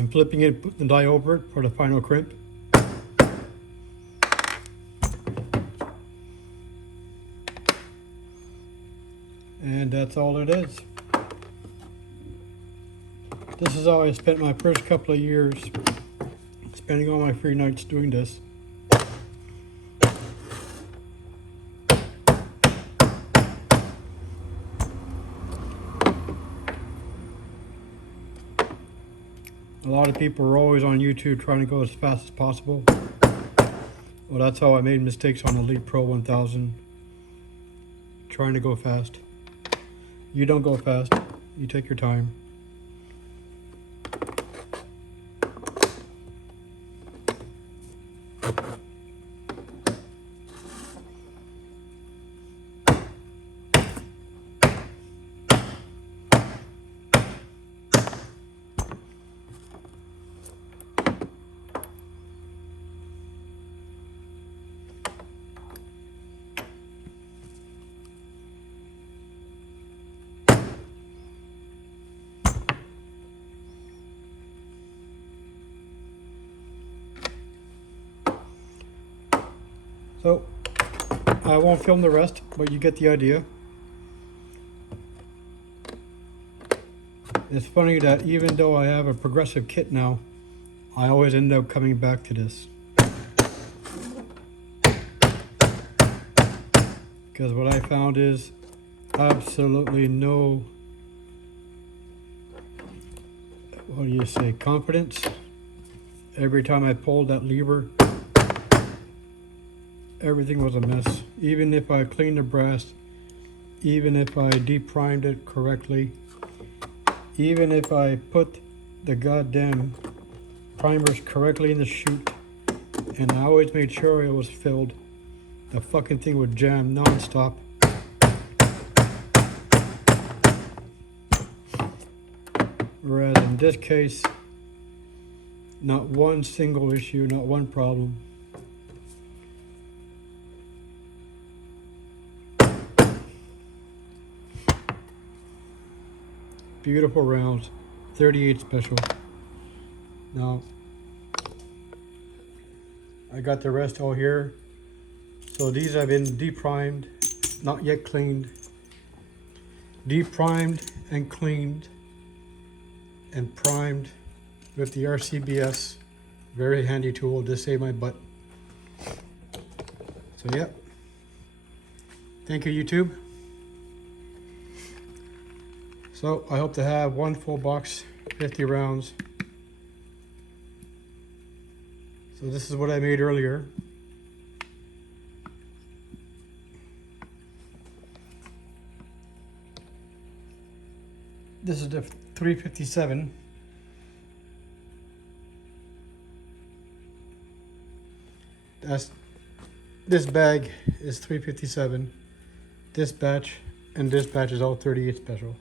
I'm flipping it, putting the die over it for the final crimp. And that's all it is. This is how I spent my first couple of years, spending all my free nights doing this. A lot of people are always on YouTube trying to go as fast as possible. Well, that's how I made mistakes on the Elite Pro 1000. Trying to go fast. You don't go fast. You take your time. So, I won't film the rest, but you get the idea. It's funny that even though I have a progressive kit now, I always end up coming back to this. Because what I found is absolutely no, what do you say, confidence. Every time I pulled that lever, everything was a mess. Even if I cleaned the brass, even if I deprimed it correctly, even if I put the goddamn primers correctly in the chute, and I always made sure it was filled, the fucking thing would jam non-stop. Whereas in this case, not one single issue, not one problem. Beautiful rounds, 38 special. Now, I got the rest all here. So these have been deprimed, not yet cleaned. Deprimed and cleaned and primed with the RCBS. Very handy tool to save my butt. So yeah, thank you YouTube. So I hope to have one full box, 50 rounds. So this is what I made earlier. This is the 357. This bag is 357. This batch and this batch is all 38 special.